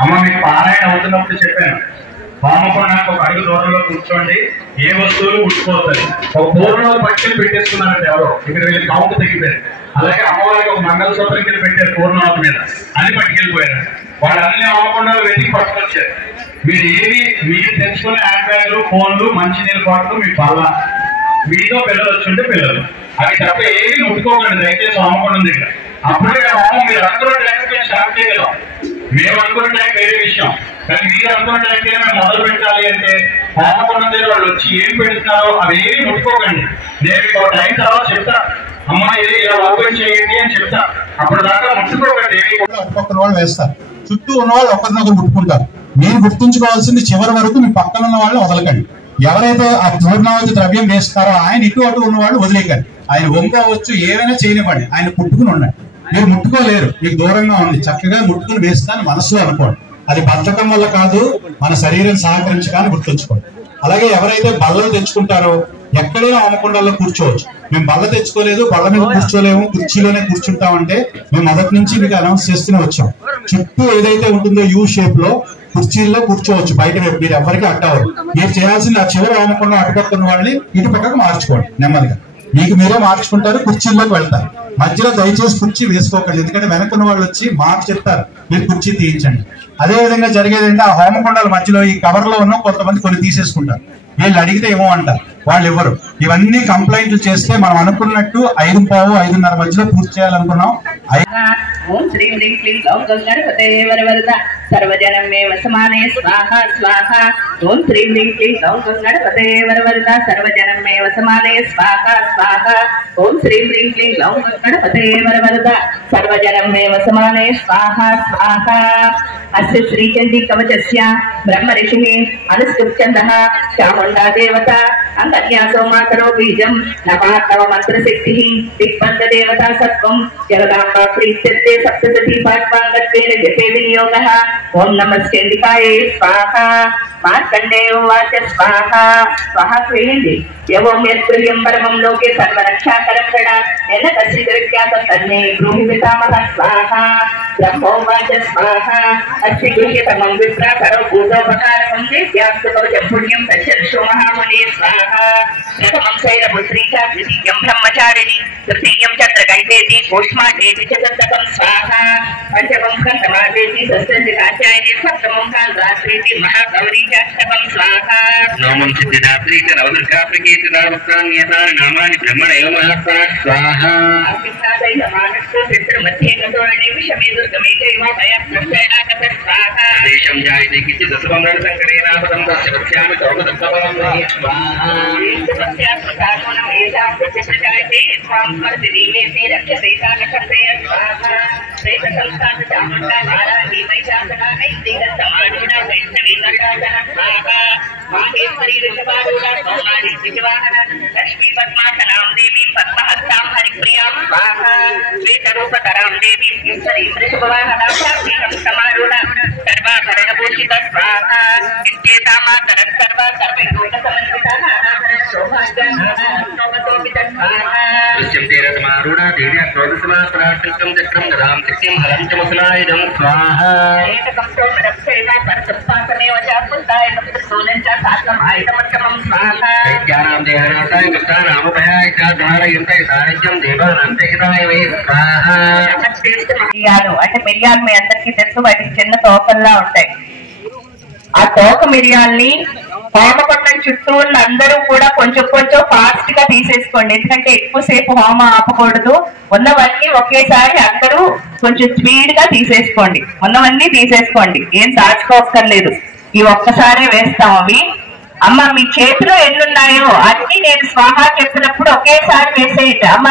అమ్మ మీకు పారాయణ అవుతున్నప్పుడు చెప్పాను, హోమకొండానికి ఒక అడుగు దూరంలో కూర్చోండి, ఏ వస్తువులు ఉట్టుకోవద్దని. ఒక పూర్ణాలు పట్టుకుని పెట్టేసుకున్నారంటే ఎవరో, ఇక్కడ వీళ్ళు కౌంట్ తగ్గిపోయారు. అలాగే అమ్మవారికి ఒక మంగళసూత్రం కింద పెట్టారు పూర్ణాల మీద, అని పట్టుకెళ్ళిపోయారు. వాళ్ళు అన్ని హోమకొండలు వెతికి పట్టుకొచ్చారు. మీరు మీరు తెచ్చుకునే హ్యాండ్ బ్యాగ్లు, ఫోన్లు, మంచినీళ్ళ బాటలు, మీ పళ్ళ, మీతో పిల్లలు వచ్చుంటే పిల్లలు, అవి తప్ప ఏవి ముట్టుకోకండి దయచేసి హోమకొండం దగ్గర. అప్పుడే హోమం మీరు అనుకున్న టైంకి స్టార్ట్ చేయగలం. మేము అనుకున్న టైం వేరే విషయం, కానీ మీరు అనుకున్న టైంకి మేము మొదలు పెట్టాలి అంటే హోమకొండం దగ్గర వాళ్ళు వచ్చి ఏం పెడుతున్నారో అవి ఏవి ముట్టుకోకండి. నేను ఒక టైం తర్వాత చెప్తా, అమ్మా ఇది ఇలా ఓపెన్ చేయండి అని చెప్తా, అప్పుడు దాకా ముట్టుకోకండి. ఒక్కొక్కరు వాళ్ళు వేస్తారు, చుట్టూ ఉన్న వాళ్ళు ఒకరినొకరు ముట్టుకుంటారు. మీరు గుర్తుంచుకోవాల్సింది చివరి వరకు మీ పక్కన ఉన్న వాళ్ళని వదలకండి. ఎవరైతే ఆ పూర్ణావతి ద్రవ్యం వేస్తారో ఆయన ఇటు అటు ఉన్న వాళ్ళు వదిలేకండి. ఆయన వంకోవచ్చు, ఏమైనా చేయనివ్వండి, ఆయన పుట్టుకుని ఉండండి. మీరు ముట్టుకోలేరు, మీకు దూరంగా ఉంది, చక్కగా ముట్టుకుని వేస్తాను మనసులో అనుకోండి. అది బద్ధకం వల్ల కాదు, మన శరీరం సహకరించగానే గుర్తుంచుకోండి. అలాగే ఎవరైతే బల్లలు తెచ్చుకుంటారో ఎక్కడైనా హోమకొండల్లో కూర్చోవచ్చు. మేము బల్ల తెచ్చుకోలేదు, బల్ల మీద కూర్చోలేము, కుర్చీలోనే కూర్చుంటామంటే మేము మొదటి నుంచి మీకు అనౌన్స్ చేస్తూనే వచ్చాం. చుట్టూ ఏదైతే ఉంటుందో యూ షేప్ లో కుర్చీల్లో కూర్చోవచ్చు. బయట మీరు ఎవరికి అట్టవరు. మీరు చేయాల్సింది ఆ చివరి హోమకొండం అటుపక్కన వాళ్ళని ఇటు పక్కకు మార్చుకోండి. నెమ్మదిగా మీకు మీరే మార్చుకుంటారు, కుర్చీల్లోకి వెళ్తారు. మధ్యలో దయచేసి కుర్చీ వేసుకోకండి, ఎందుకంటే వెనక్కున్న వాళ్ళు వచ్చి మాకు చెప్తారు మీరు కుర్చీ తీయించండి. అదే విధంగా జరిగేది ఏంటి, ఆ హోమకొండాల మధ్యలో ఈ కవర్ లో ఉన్న కొంతమంది కొన్ని తీసేసుకుంటారు. వీళ్ళు అడిగితే ఏమో అంటారు, వాళ్ళు ఇవ్వరు. ఇవన్నీ కంప్లైంట్లు చేస్తే మనం అనుకున్నట్టు 5:15-5:30 మధ్యలో పూర్తి చేయాలనుకున్నాం. ఓం శ్రీ హ్రీం క్లీం గ్లౌం గణపతే వరవరద సర్వజనం మే వసమానే స్వాహ స్వాహ. ఓం శ్రీ హ్రీం క్లీం గ్లౌం గణపతే వరవరద సర్వజనం మే వసమానే స్వాహ స్వాహ. ఓం శ్రీ హ్రీం క్లీం గ్లౌం గణపతే వరవరద సర్వజనం మే వసమానే స్వాహ స్వాహ. అస్య శ్రీచండీ కవచస్య బ్రహ్మ ఋషిః అనుష్ఠుప్ఛందః చాముండా దేవత అంగన్యాసో మాతరో బీజం నమాతవ మంత్రశక్తిః దిగ్బంధ దేవతా సత్వం జగదాంబ ప్రీత్యర్థే సప్తసతీ పాఠ్వాంగత్వేన జపే వినియోగః. ఓం నమశ్చండికాయే స్వాహ. మార్కండేయ ఉవాచ స్వాహ. స్వాహ క్రియండి. యవోం యద్గృహ్యం పరమం లోకే సర్వరక్షాకరం గడా ఎన కశ్చిదృఖ్యాత తన్నే బ్రూహి పితామహ స్వాహ. బ్రహ్మోవాచ స్వాహ. అస్య గృహ్యతమం విప్రా కరో భూతోపకారకం దేవ్యాస్తు కవచం పుణ్యం తస్య మహాముని స్వాహ. ప్రథమం శైలపుత్రీచ ద్వితీయం బ్రహ్మచారిణి తృతీయం చంద్రగైతేతి కూష్మాండేతి చతుర్థకం స్వాహ. పంచమం కంఠమాదేతి షష్ఠం కాత్యాయని సప్తమం కాళరాత్రేతి మహాగౌరీ చాష్టకం స్వాహ. నవమం సిద్ధిదాత్రీచ నవదుర్గా ప్రకీర్తిదావక్తాన్యతాని నామాని బ్రహ్మణేవ మహత్తా స్వాహ. అభిష్టాదైలమానస్సు పితృమధ్యే గతోరణి విషమే దుర్గమే చైవ భయప్రసేనాకత స్వాహ. దేశం జాయతే కించిత్ దశమం రణసంకటేనాపదం తస్య వక్ష్యామి తోమదత్తమం స్వాహ. ప్రకాశనం ఏషా ప్రత్యక్షజాయతే స్వాం స్మరతి దీవేతి రక్షసేతానకర్తయ స్వాహ. ప్రేత సంస్థాన చాముండా నారాయణీ వైశాఖనా ఐతిగత్తమాడూఢ వైష్ణవీ నటాచన స్వాహ. మాహేశ్వరీ ఋషభారూఢ సోమారి శ్రీవాహన లక్ష్మీ పద్మాసనాం దేవీ పద్మహస్తాం హరిప్రియాం స్వాహ. శ్వేతరూపతరాం దేవీ ఈశ్వరీ వృషభవాహనాం శాంతిహం సమారూఢ సర్వాభరణభూషిత స్వాహ. ఇత్యేతామాతర సర్వా సర్వయోగ సమన్వితా నానాభరణ శోభాగ్రహోమతోపిత స్వాహ. దృశ్యం తేరతమారూఢ దేవ్యా క్రోధసమాప్రాకృతం చక్రం గదాం శక్తిం హరం చ ముసలాయుధం స్వాహ. ఏకకం తోమరక్షైవ పరసప్పాసమేవ చాకుంతాయుధం త్రిశూలం చ సాత్వం ఆయుధమత్తమం స్వాహ. దైత్యానాం దేహనాశాయ కృష్ణానామభయాయ చ ధారయంతే సాహిత్యం దేవానంతహితాయ వై స్వాహ. మిరియాలు అంటే మిరియాలు మీ అందరికీ తెలుసు, వాటికి చిన్న తోకల్లా ఉంటాయి. ఆ తోక మిరియాల్ని హోమకొండం చుట్టూ అందరూ కూడా కొంచెం కొంచెం ఫాస్ట్ గా తీసేసుకోండి, ఎందుకంటే ఎక్కువసేపు హోమం ఆపకూడదు. ఉన్నవన్నీ ఒకేసారి అందరూ కొంచెం స్పీడ్ గా తీసేసుకోండి. ఉన్నవన్నీ తీసేసుకోండి, ఏం దాచుకోక్కర్లేదు. ఈ ఒక్కసారి వేస్తాం అవి. అమ్మ మీ చేతిలో ఎన్నున్నాయో అన్ని నేను స్వాహ చెప్పినప్పుడు ఒకేసారి వేసేయండి. అమ్మ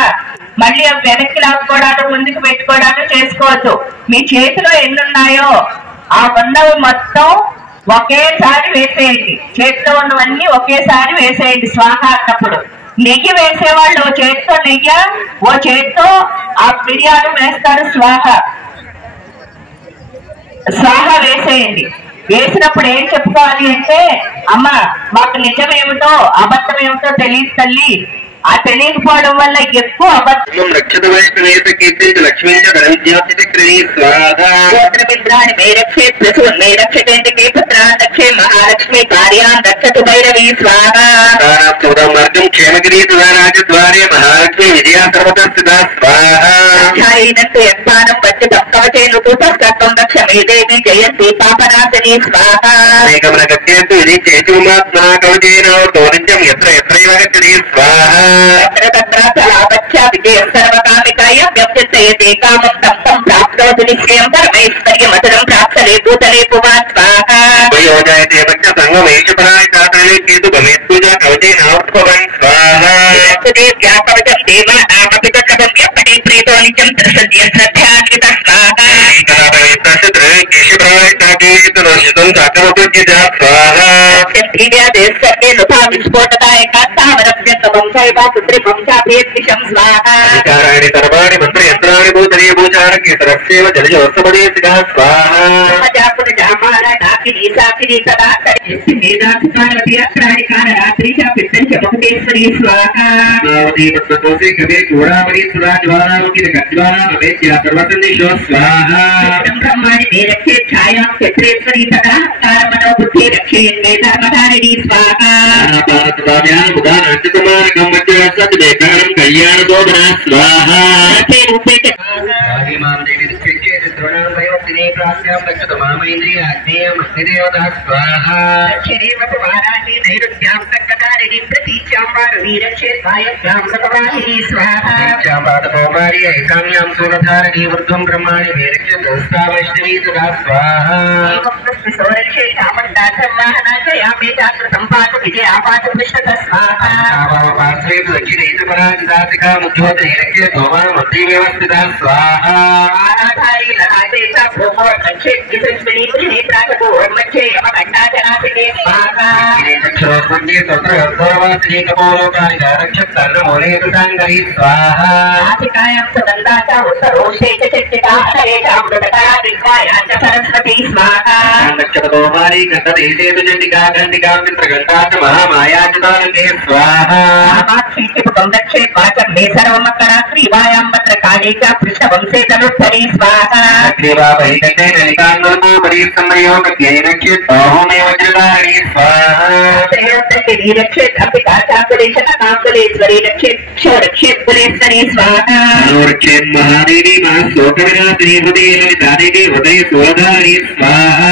మళ్ళీ అవి వెనక్కి లాక్కోవడాలు ముందుకు పెట్టుకోవడాలు చేసుకోవద్దు. మీ చేతిలో ఎన్నున్నాయో ఆ ఉన్నవి మొత్తం ఒకేసారి వేసేయండి. చేతిలో ఉన్నవన్నీ ఒకేసారి వేసేయండి స్వాహ అన్నప్పుడు. నెయ్యి వేసేవాళ్ళు ఓ చేతితో నెయ్యి, ఓ చేతితో ఆ మిరియాలు వేస్తారు స్వాహ. స్వాహ వేసేయండి. వేసినప్పుడు ఏం చెప్పుకోవాలి అంటే, అమ్మ మాకు నిజమేమిటో అబద్ధమేమిటో తెలియదు తల్లి, ఆ తెలియకపోవడం వల్ల ఎక్కువ అబద్ధం రక్షత వైష్ణవేత కీర్తించి లక్ష్మీ స్వాహాద్రాణి మే రక్షే ప్రసూన్ మే రక్షకేంటికే పుత్రాక్షే మహాలక్ష్మి కార్యాన్ రక్షతు భైరవీ స్వాహా మార్గం క్షేమగిరి రాజద్వారే మహాలక్ష్మి విజయా సర్వతస్థిత స్వాహా యత్పానం పచ్చితం కవచేను తూతస్కత్వం రక్షమే దేవి జయంతి పాపనాశిని స్వాహా ఏకమన గత్యేతు ఇది చేతుమాత్మా కవచేనో తోనిత్యం యత్ర యత్రైవ గచ్చతి స్వాహా सर्वकामिकाय व्यक्तियते कामं तं प्राप्नोति निश्चयं परमैश्वर्यमतुलं प्राप्तले भूतले पुमान् स्वाहा वयोजयते भक्त संगमेशपराय चातले केतु गमेत्पूजा कवचे नावत्पवन् स्वाहा देव्या कवचं देवानामपि तत्कवस्य पटे प्रेतो नित्यं दर्शन्त्य श्रद्धान्वित स्वाहा कलापवित्रशत्रे केशपराय चाकेतु नशितं चाकमपृज्यजा स्वाहा दिव्या देशके नुता विस्फोटताय कात्तावरभ्यत्वं सैवा पुत्रिमं चाप्येत्विषं स्वाहा विकाराणि सर्वाणि मन्त्रयन्त्राणि भूतले भूचारके सरस्येव जलजोत्सवदेशिका स्वाहा अजापुरजामारा डाकिनी साकिनी सदा तर्यस्य मेधात्कालपि अत्राणि कालरात्रि च पित्तं च बहुतेश्वरी स्वाहा नावती पद्मतोषे कवे चूडामणि सुधा ज्वालामुखि गज्ज्वाला भवेद्या सर्वसन्निशो स्वाहा ब्रह्माणि मे रक्षे छायां क्षेत्रेश्वरी सदा कारमनो बुद्धि रक्षेन्मे धर्मधारिणी स्वाहा पारतदाभ्यां बुधानाच्युतमानकं वज्रसत् वेदानं कल्याणशोभना स्वाहा रूपे च आदिमां देवी दिक्के द्रोणां वयोतिने प्रास्यां रक्षतु मामैन्द्रिय अग्नेयं अग्निदेवता स्वाहा दक्षिणेव वाराहि नैऋत्यां तक्कदारिणी प्रतीच्यां वारुणी रक्षेत् वायव्यां सतवाहिनी स्वाहा दीक्षां पादकौमारी ऐकाम्यां सूलधारिणी ऊर्ध्वं ब्रह्माणि मे रक्षेत् हस्ता वैष्णवी तदा स्वाहा रक्षे कामण्डार्थं वाहनाचयामि जागृतं पातु विजयापातु पृष्ठतः स्वाहा पार्श्वे दक्षिणे च पराजितासिका मुद्योतने रक्षेत् गोमां मध्ये व्यवस्थिता स्वाहा आराधारी ललाटे च भूमो रक्षेत् विसंस्मिनी नेत्राकतो मध्ये यमकण्डाचनासिके स्वाहा चक्षुरोत्मध्ये तत्रवासिने कपोलोकानि रक्षत् सर्वमूले कृताङ्गरी स्वाहा नासिकायां सुगन्धा च उत्तरोषे च चट्टिका हरे च अमृतकरा विद्वाया च सरस्वती स्वाहा नक्षत्रगोमारी गतदेशे तु चण्डिका गण्डिका चित्रगण्डा च महामाया च तारके स्वाहा आमाक्षीटिपुटं रक्षेत् वाचं मे सर्वमकरा श्रीवायां भद्रकाली च पृष्ठवंशे तनुत्तरी स्वाहा अग्निवापरि कण्ठे नलिकान्वल्पो परिसंप्रयोगज्ञै रक्षेत् बाहुमे वज्रधारिणी स्वाहा त्रयोदशिनी रक्षेत् अंबिका चाकुलेशनकाकुलेश्वरी रक्षेत् क्षोरक्षेत् कुलेश्वरी स्वाहा रक्षेत् महादेवी महाश्लोकविनाशिनी हृदये ललितादेवी हृदये सूलधारिणी स्वाहा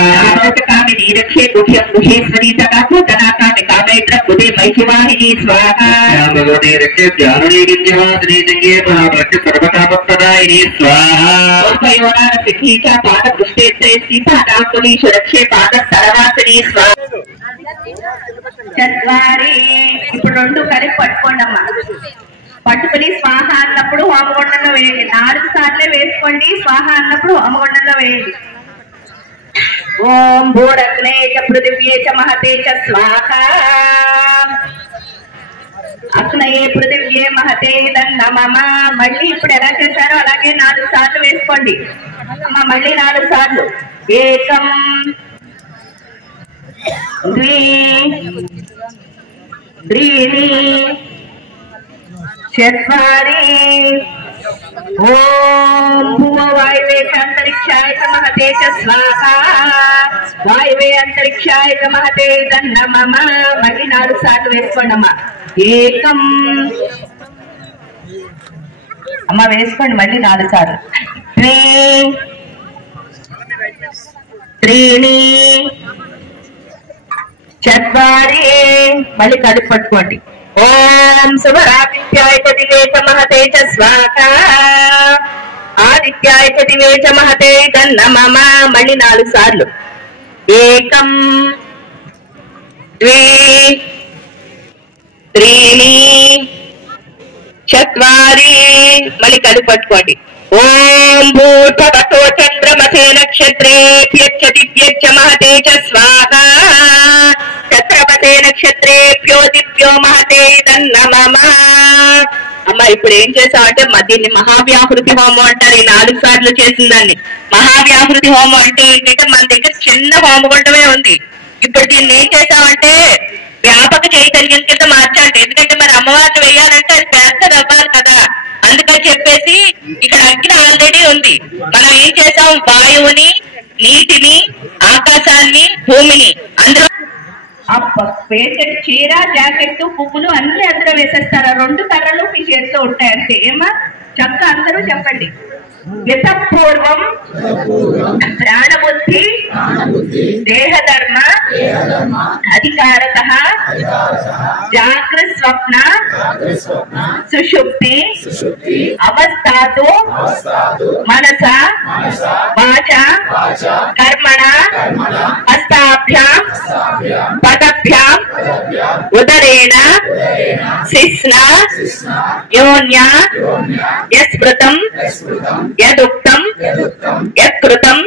कामिनी रक्षेत् गुह्यं गुहेश्वरी तथा भूतनाकामिकामैत्र बुधे महिवाहिनी स्वाहा भगवती रक्षेत् ज्ञानुनी विद्यवासिनी जङ्गे महाभक्त सर्वकामप्रदायिनी स्वाहा उपयोनारसिखी च पादपृष्ठे श्रीपादाकुलीषु रक्षे पादसरवासिनी स्वाहा చత్వారి ఇప్పుడు రెండు కలిపి పట్టుకోండి అమ్మా పట్టుకుని స్వాహ అన్నప్పుడు హోమగుండంలో వేయండి 4 సార్లే వేసుకోండి స్వాహ అన్నప్పుడు హోమగుండంలో వేయండి ఓం భూరగ్నే చ పృథివ్యే చ మహతే చ స్వాహ అగ్నయే పృథివ్యే మహతే తన్నమమ మళ్ళీ ఇప్పుడు ఎలా చేశారో అలాగే 4 సార్లు వేసుకోండి అమ్మా మళ్ళీ 4 సార్లు ఏకం द्वि त्रीणि चत्वारि ओम भुववायवे अंतरिक्षाय च महते च स्वाहा वायवे अंतरिक्षाय च महते तन्नमम मళ్ళీ 4 సార్లు వేసుకోండమ్మా ఏకం అమ్మ వేసుకోండి మళ్ళీ 4 సార్లు त्रीणि चत्वारि मళ్ళీ కలిపి పట్టుకోండి ఓం శుభరాదిత్యాయ చ దివే చ మహతే చ స్వాహా ఆదిత్యాయ చ దివే చ మహతే తన్నమమ మళ్ళీ 4 సార్లు ఏకం ద్వి త్రీణి చత్వారి మళ్ళీ కలిపి పట్టుకోండి ఓం భూర్భువస్సుః చంద్రమసే నక్షత్రేభ్యశ్చ మహతే చ స్వాహా చంద్రమసే నక్షత్రేభ్యో దివ్యో మహతే తన్నమమ అమ్మ ఇప్పుడు ఏం చేసామంటే దీన్ని మహావ్యాహృతి హోమం అంటారు ఈ 4 సార్లు చేసిందాన్ని మహావ్యాహృతి హోమం అంటే ఏంటంటే మన దగ్గర చిన్న హోమగుండమే ఉంది ఇప్పుడు దీన్ని ఏం చేసామంటే జ్ఞాపక చైతన్యం కింద మార్చాలి. ఎందుకంటే మరి అమ్మవారిని వేయాలంటే అది పెద్దది అవ్వాలి కదా. అందుకని చెప్పేసి ఇక్కడ అగ్ని ఆల్రెడీ ఉంది. మనం ఏం చేసాం, వాయువుని, నీటిని, ఆకాశాన్ని, భూమిని అందులో వేసే చీర, జాకెట్, పువ్వులు అన్ని అందులో వేసేస్తారు. 2 కర్రలు మీ చేతితో ఉంటాయి అంతే. ఏమా చక్క అందరూ చెప్పండి. యతపూర్వం ప్రాణబుద్ధి దేహధర్మ అధికారత జాగ్రత్త స్వప్న సుషుప్తి అవస్థాతు మనస వాచ కర్మణ హస్తాభ్యాం పదభ్యాం ఉదరేణ శిస్న యోన్యా యస్మృతం యదుక్తం యత్కృతం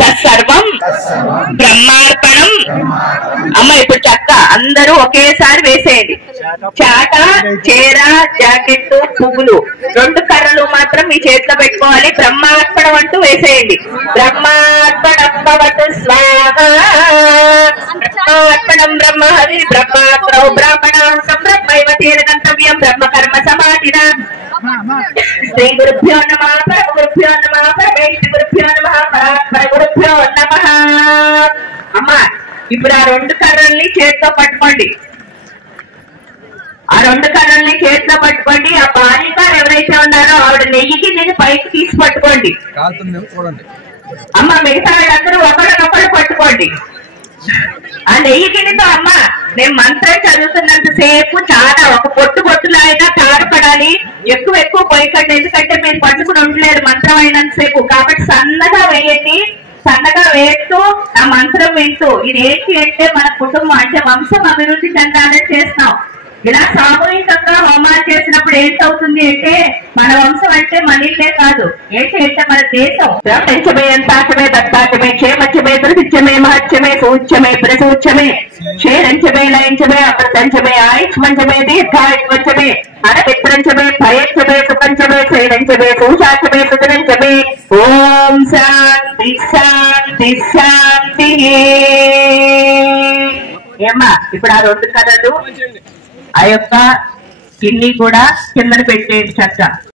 తత్సర్వం బ్రహ్మార్పణం. అమ్మ ఇప్పుడు చక్క అందరూ ఒకేసారి వేసేయండి. చాట, చీర, జాకెట్, పువ్వులు 2 కర్రలు మాత్రం మీ చేతిలో పెట్టుకోవాలి. బ్రహ్మార్పణం అంటూ వేసేయండి. బ్రహ్మార్పణం స్వాహ. బ్రహ్మార్పణం బ్రహ్మ హరి బ్రహ్మాత్రౌ బ్రాహ్మణ సంబ్రహ్మైవతేన గంతవ్యం బ్రహ్మకర్మ సమాధిన. శ్రీ గురుభ్యో నమః పరమ గురుభ్యో నమః పరమేశ్వర గురుభ్యో నమః పరాత్పర గురుభ్యో నమః. అమ్మా ఇప్పుడు ఆ 2 కర్రల్ని చేతితో పట్టుకోండి. ఆ 2 కర్రల్ని చేతిలో పట్టుకోండి. ఆ బాలిక ఎవరైతే ఉన్నారో ఆవిడ నెయ్యికి నేను పైకి తీసి పట్టుకోండి. అమ్మ మిగతా వాళ్ళందరూ ఒకరినొకరు పట్టుకోండి. ఆ నెయ్యి గిన్నెతో అమ్మ నేను మంత్రం చదువుతున్నంత సేపు చాలా ఒక పొట్టులా అయినా తారపడాలి. ఎక్కువ పోయకండి. ఎందుకంటే మీరు పట్టుకుని ఉండలేరు మంత్రం అయినంత సేపు. కాబట్టి సన్నగా వేయండి. సన్నగా వేస్తూ ఆ మంత్రం వింటూ ఇది ఏంటి అంటే మన కుటుంబం అంటే వంశం అభివృద్ధి చెందాలని చేస్తాం. ఇలా సామూహికంగా హోమాలు చేసినప్పుడు ఏంటవుతుంది అంటే మన వంశం అంటే మన ఇల్లే కాదు, ఏంటి అంటే మన దేశం. పంచమే అంతాచమే దత్తాచమే క్షేమచ్చమే దృతిచ్చమే మహత్యమే సూచ్యమే ప్రసూచ్యమే క్షేరంచమే లయంచమే అప్రతంచమే ఆయుష్మంచమే దీర్ఘాయుష్మంచమే అనవిత్రంచమే భయంచమే సుపంచమే శ్రేరంచమే సూచాచమే సుతరంచమే. ఓం శాంతి శాంతి శాంతి. ఏమ్మా ఇప్పుడు ఆ 2 కథలు ఆ యొక్క కిన్ని కూడా కిందన పెట్టేయండి చక్క.